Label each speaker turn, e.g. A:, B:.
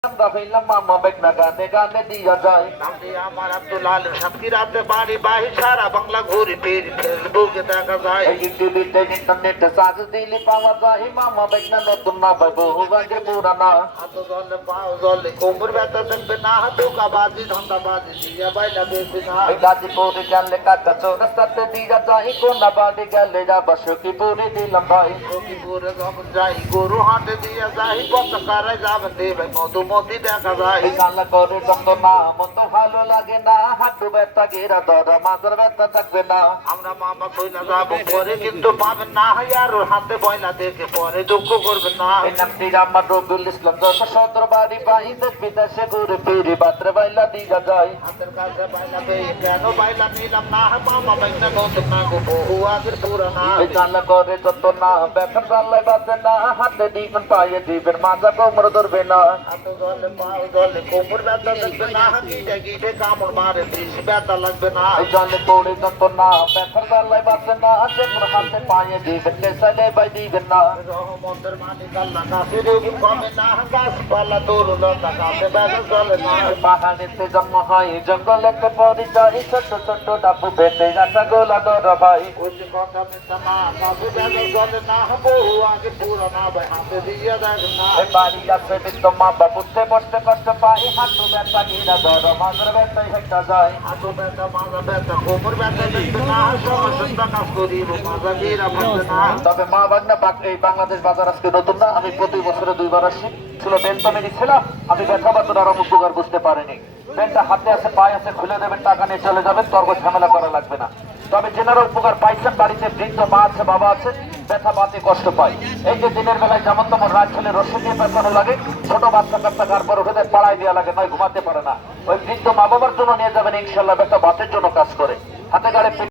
A: আমরা হইলাম মামা বেগনা গানে গানে দিয়া যায়।
B: আমি আমার আব্দুল আলী সামকি রাতে বাড়ি বাহি সারা বাংলা ঘুরি ফিরি ফেসবুকে দেখা যায়।
A: এই টিভিতে ইন্টারনেটে সার্চ দিলে পাওয়া যায় মামা বেগনা নতুন না ভাই বহু আগে পুরানা।
B: হাত জলে পাও জলে কোমর ব্যথা থাকবে না, ধোকাবাজি ধান্দাবাজি দিয়া বাইনা বেশি না।
A: এই গাজীপুরে গেলে কাকা চৌরাস্তাতে দিয়া যায়, কোনা বাড়ি গেলে যাবা সখীপুরে দিলাম ভাই।
B: সখীপুরে যখন যাই গরু হাটে দিয়া যাই, পতাকারে যাবে দেবে মধুমতি দেখা যায়।
A: এই কালা করে যন্ত্রণা মতো ভালো লাগে না, হাঁটু ব্যথা গেরা ধরা মাথার ব্যথা থাকবে না।
B: আমরা মামা কইলা যাবো পরে কিন্তু পাবেন না, আর হাতে বয়লা দেখে পরে দুঃখ করবেন না।
A: এই নামটি আমার রবিউল ইসলাম যশোর সদর বাড়ি ভাই, দেশ বিদেশে ঘুরে ফিরি বাত্রে বাইলা দিয়া যায়।
B: হাতের কাছে বাইলা পেয়ে কেন বাইলা নিলাম না, মামা বাইনা নতুন না গো বহু আগের পুরানা।
A: এই কালা করে যন্ত্রণা ব্যথার জানলায় বাঁচে না, হাতে দিবেন পায়ে দিবেন মাজা কোমর ধরবে না।
B: হাত জলে পাও জলে কোমর ব্যথা থাকবে না, গিটে গিটে কামড় মারে বেশি ব্যথা লাগবে না।
A: এই জলে পড়ে যন্ত্রণা ব্যথার জানলায় বাঁচে না, যেমন হাতে পায়ে দিবেন কেসালে বাই দিবেন না।
B: রহমতের মালিক আল্লাহ কাছে রোগী কমে না, গাছপালা তরুলতা কাছে ব্যথা চলে না।
A: পাহাড়েতে জন্ম হয় জঙ্গলেতে পরিচয়, ছোট ছোট ডাবু বেঁধে গাছা গোলা ডর ভাই।
B: ওই যে কথা মিথ্যা না, কাছে ব্যথা চলে না, বহু আগে পুরানা ভাই হাতে দিয়ে দেখ না।
A: এই বাড়ি আছে বৃদ্ধ মা বাবুতে বসতে কষ্ট পায়, হাঁটু ব্যথা গিরা ধর মাঝের ব্যথায় হেঁটা যায়।
B: হাঁটু ব্যথা মাজা ব্যথা কোমর ব্যথা দেখবে না, সমস্যা কাজ করিব মাজা গিরা বলবে না।
A: তবে মা বাগনা এই বাংলাদেশ বাজার আজকে নতুন না, আমি প্রতি বছরে 2 বার আসি। ছিল বেলতমেরি ছিলাম, আমি ব্যথা বাতর আর উপকার বুঝতে পারিনি। বেলটা হাতে আছে পায়ে আছে, খুলে দেবেন টাকা নিয়ে চলে যাবেন, তর্ক ঝামেলা করা লাগবে না। তবে যেনারা উপকার পাইছেন, বাড়িতে বৃদ্ধ মা আছে বাবা আছে, ব্যথা বাতে কষ্ট পায়, এই যে দিনের বেলায় যেমন তেমন রাত ছেলে রসে দিয়ে পেছানো লাগে, ছোট বাচ্চা কাচ্চা তারপর ওদের পাড়ায় দেওয়া লাগে, নয় ঘুমাতে পারে না, ওই বৃদ্ধ মা বাবার জন্য নিয়ে যাবেন, ইনশাল্লাহ ব্যথা বাতের জন্য কাজ করে। হাতে গাড়ি